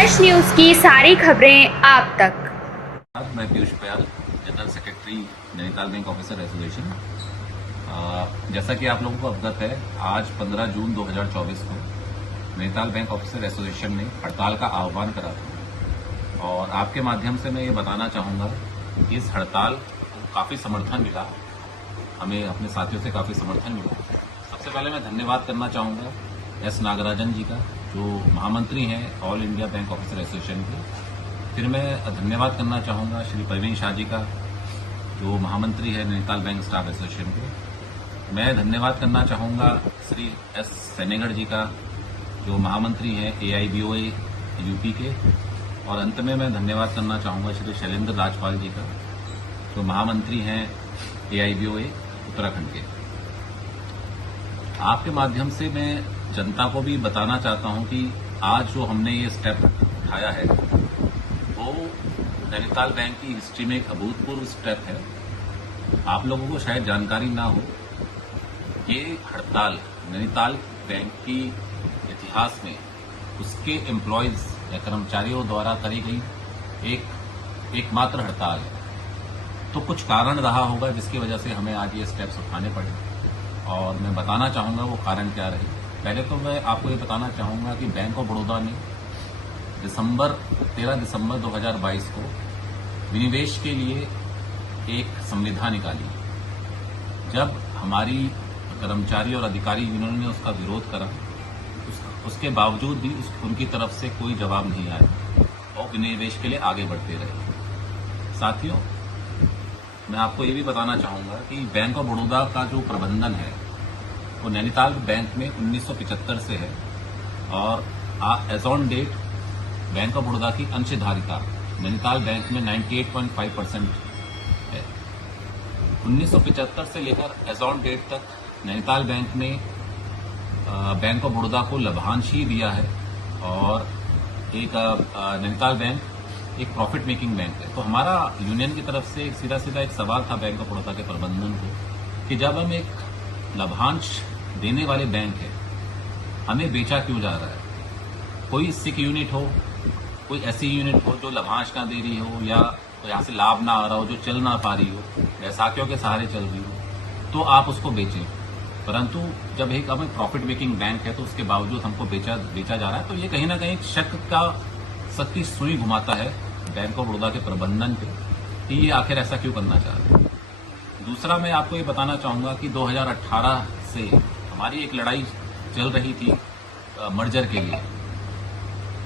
यश news की सारी खबरें आप तक। मैं Piyush Payal, general secretary Nainital bank officer association. जैसा कि आप लोगों को अवगत है, आज 15 जून 2024 को नैनीताल बैंक ऑफिसर एसोसिएशन ने हड़ताल का आह्वान करा था और आपके माध्यम से मैं ये बताना चाहूँगा कि इस हड़ताल को काफ़ी समर्थन मिला, हमें अपने साथियों से काफ़ी समर्थन मिला। सबसे पहले मैं धन्यवाद करना चाहूँगा एस नागराजन जी का, जो महामंत्री हैं all India bank officer association के। फिर मैं धन्यवाद करना चाहूँगा श्री प्रवीण शाह जी का, जो महामंत्री है नैनीताल बैंक स्टाफ एसोसिएशन के। मैं धन्यवाद करना चाहूँगा श्री एस सेनेगढ़ जी का, जो महामंत्री हैं AIBOA यूपी के। और अंत में मैं धन्यवाद करना चाहूँगा श्री शैलेंद्र राजपाल जी का, जो महामंत्री हैं AIBOA उत्तराखंड के। आपके माध्यम से मैं जनता को भी बताना चाहता हूं कि आज जो हमने ये स्टेप उठाया है वो नैनीताल बैंक की हिस्ट्री में एक अभूतपूर्व स्टेप है। आप लोगों को शायद जानकारी ना हो, ये हड़ताल नैनीताल बैंक की इतिहास में उसके एम्प्लॉयज या कर्मचारियों द्वारा करी गई एकमात्र हड़ताल है। तो कुछ कारण रहा होगा जिसकी वजह से हमें आज ये स्टेप्स उठाने पड़े, और मैं बताना चाहूँगा वो कारण क्या रहे। पहले तो मैं आपको ये बताना चाहूँगा कि बैंक ऑफ बड़ौदा ने 13 दिसंबर 2022 को विनिवेश के लिए एक संविधा निकाली। जब हमारी कर्मचारी और अधिकारी यूनियन ने उसका विरोध करा, उसके बावजूद भी उनकी तरफ से कोई जवाब नहीं आया और विनिवेश के लिए आगे बढ़ते रहे। साथियों, मैं आपको ये भी बताना चाहूँगा कि बैंक ऑफ बड़ौदा का जो प्रबंधन है वो नैनीताल बैंक में 1975 से है, और as on date Bank of Baroda की अंशधारिता नैनीताल बैंक में 98.5% है। 1975 से लेकर एज ऑन डेट तक नैनीताल बैंक ने बैंक ऑफ बड़ौदा को लाभांश ही दिया है, और एक नैनीताल बैंक एक प्रॉफिट मेकिंग बैंक है। तो हमारा यूनियन की तरफ से सीधा एक सवाल था बैंक ऑफ बड़ौदा के प्रबंधन को कि जब हम एक लाभांश देने वाले बैंक है, हमें बेचा क्यों जा रहा है। कोई सिक यूनिट हो, कोई ऐसी यूनिट हो जो लाभांश ना दे रही हो, या तो यहाँ से लाभ ना आ रहा हो, जो चल ना पा रही हो, बैसाखियों के सहारे चल रही हो, तो आप उसको बेचें। परंतु जब एक हमें प्रॉफिट मेकिंग बैंक है तो उसके बावजूद हमको बेचा जा रहा है, तो ये कहीं ना कहीं शक का सख्ती सुई घुमाता है बैंक ऑफ बड़ौदा के प्रबंधन पे कि ये आखिर ऐसा क्यों करना चाह रहे हैं। दूसरा, मैं आपको ये बताना चाहूँगा कि 2018 से हमारी एक लड़ाई चल रही थी मर्जर के लिए।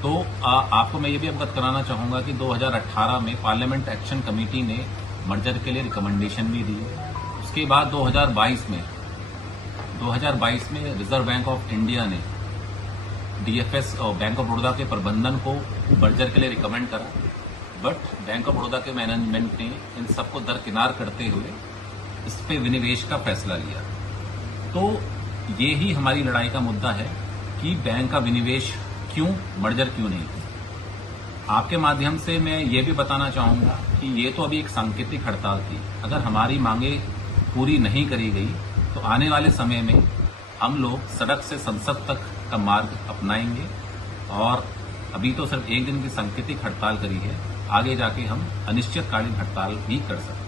तो आपको मैं ये भी अवगत कराना चाहूँगा कि 2018 में पार्लियामेंट एक्शन कमेटी ने मर्जर के लिए रिकमेंडेशन भी दी। उसके बाद 2022 में रिजर्व बैंक ऑफ इंडिया ने DFS और बैंक ऑफ बड़ौदा के प्रबंधन को मर्जर के लिए रिकमेंड करा, बट बैंक ऑफ बड़ौदा के मैनेजमेंट ने इन सबको दरकिनार करते हुए इस पे विनिवेश का फैसला लिया। तो ये ही हमारी लड़ाई का मुद्दा है कि बैंक का विनिवेश क्यों, मर्जर क्यों नहीं। आपके माध्यम से मैं ये भी बताना चाहूँगा कि ये तो अभी एक सांकेतिक हड़ताल थी। अगर हमारी मांगे पूरी नहीं करी गई तो आने वाले समय में हम लोग सड़क से संसद तक का मार्ग अपनाएंगे, और अभी तो सिर्फ एक दिन की सांकेतिक हड़ताल करी है, आगे जाके हम अनिश्चितकालीन हड़ताल भी कर सकते हैं।